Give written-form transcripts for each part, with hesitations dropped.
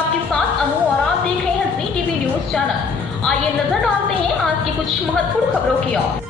आपके साथ अनु और आप देख रहे हैं जी टीवी न्यूज चैनल। आइए नजर डालते हैं आज की कुछ महत्वपूर्ण खबरों की ओर।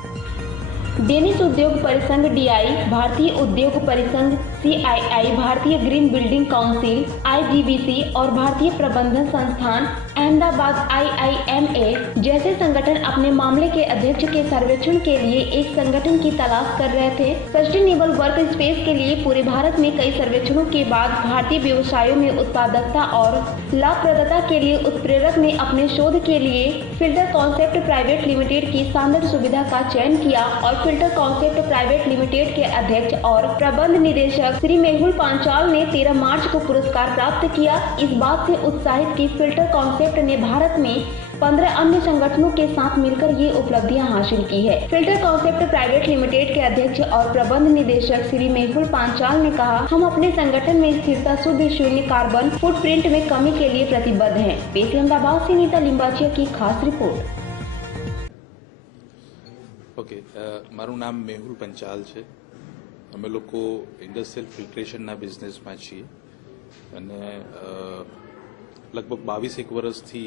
डेनिश उद्योग परिसंघ डीआई, भारतीय उद्योग परिसंघ सीआईआई, भारतीय ग्रीन बिल्डिंग काउंसिल आईजीबीसी और भारतीय प्रबंधन संस्थान अहमदाबाद आईआईएमए जैसे संगठन अपने मामले के अध्यक्ष के सर्वेक्षण के लिए एक संगठन की तलाश कर रहे थे। सस्टेनेबल वर्क स्पेस के लिए पूरे भारत में कई सर्वेक्षणों के बाद भारतीय व्यवसायों में उत्पादकता और लाभप्रदता के लिए उत्प्रेरक ने अपने शोध के लिए फिल्टर कॉन्सेप्ट प्राइवेट लिमिटेड की शानदार सुविधा का चयन किया और फिल्टर कॉन्सेप्ट प्राइवेट लिमिटेड के अध्यक्ष और प्रबंध निदेशक श्री मेहुल पांचाल ने 13 मार्च को पुरस्कार प्राप्त किया। इस बात से उत्साहित कि फिल्टर कॉन्सेप्ट ने भारत में 15 अन्य संगठनों के साथ मिलकर ये उपलब्धियां हासिल की है। फिल्टर कॉन्सेप्ट प्राइवेट लिमिटेड के अध्यक्ष और प्रबंध निदेशक श्री मेहुल पांचाल ने कहा, हम अपने संगठन में स्थिरता, शुद्ध शून्य कार्बन फुटप्रिंट में कमी के लिए प्रतिबद्ध हैं। पेश अहमदाबाद से नीता लिंबाचिया की खास रिपोर्ट। ओके, મારું નામ મેહુલ પંચાલ છે। અમે લોકો ઇન્ડસ્ટ્રીયલ ફિલ્ટ્રેશનના બિઝનેસમાં છીએ અને લગભગ 22 વર્ષથી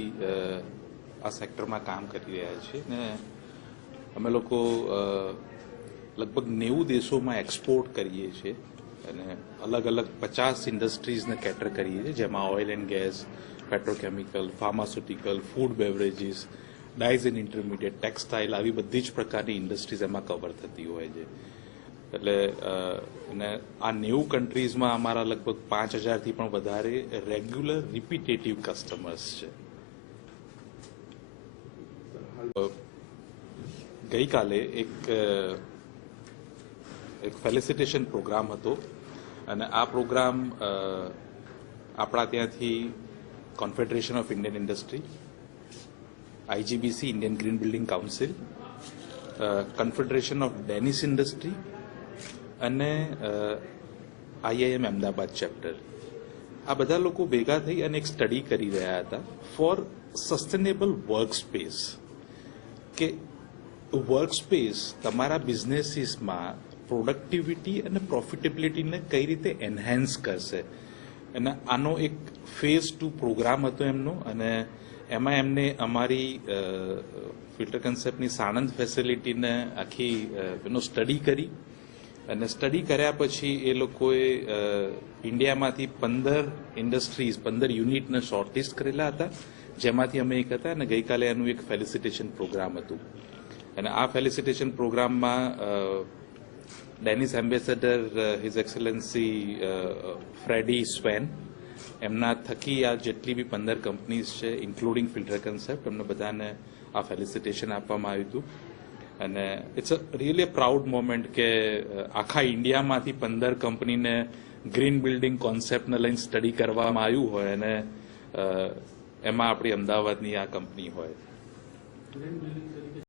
આ સેક્ટરમાં કામ કરી રહ્યા છીએ ને અમે લોકો લગભગ 90 દેશોમાં એક્સપોર્ટ કરીએ છીએ અને અલગ અલગ 50 ઇન્ડસ્ટ્રીઝને કેટર કરીએ છીએ, જેમાં oil and gas, petrochemical, pharmaceutical, food beverages, dyes and intermediate, textile, આવી બધી જ પ્રકારની ઇન્ડસ્ટ્રીઝ એમાં કવર થતી હોય છે। એટલે અને આ 90 કન્ટ્રીઝમાં અમારા લગભગ 5000થી પણ વધારે રેગ્યુલર રિપીટેટિવ કસ્ટમર્સ છે। ગઈકાલે એક ફેલિસિટેશન પ્રોગ્રામ હતો અને આ પ્રોગ્રામ આપણા ત્યાંથી confederation of Indian industry, IGBC Indian green building council, confederation of Danish industry અને IIM અમદાવાદ ચેપ્ટર, આ બધા લોકો ભેગા થઈ અને એક સ્ટડી કરી રહ્યા હતા ફોર સસ્ટેનેબલ વર્ક સ્પેસ, કે વર્ક સ્પેસ તમારા બિઝનેસીસમાં પ્રોડક્ટિવિટી અને પ્રોફિટેબિલિટીને કઈ રીતે એન્હાન્સ કરશે। અને આનો એક ફેઝ 2 પ્રોગ્રામ હતો એમનો અને એમાં એમને અમારી ફિલ્ટર કન્સેપ્ટની સાણંદ ફેસિલિટીને આખી સ્ટડી કરી અને સ્ટડી કર્યા પછી એ લોકોએ ઇન્ડિયામાંથી 15 ઇન્ડસ્ટ્રીઝ, 15 યુનિટને શોર્ટલિસ્ટ કરેલા હતા, જેમાંથી અમે એક હતા અને ગઈકાલે એનું એક ફેલિસિટેશન પ્રોગ્રામ હતું અને આ ફેલિસિટેશન પ્રોગ્રામમાં Danish ambassador his excellency Freddy Svane, એમના થકી આ જેટલી બી 15 કંપનીઝ છે ઇન્ક્લુડિંગ ફિલ્ટર કન્સેપ્ટ, એમને બધાને આ ફેલિસિટેશન આપવામાં આવ્યું હતું અને it's a really proud moment કે આખા ઇન્ડિયામાંથી 15 કંપનીને ગ્રીન બિલ્ડિંગ કોન્સેપ્ટને લઈને સ્ટડી કરવામાં આવ્યું હોય અને એમાં આપણી અમદાવાદની આ કંપની હોય।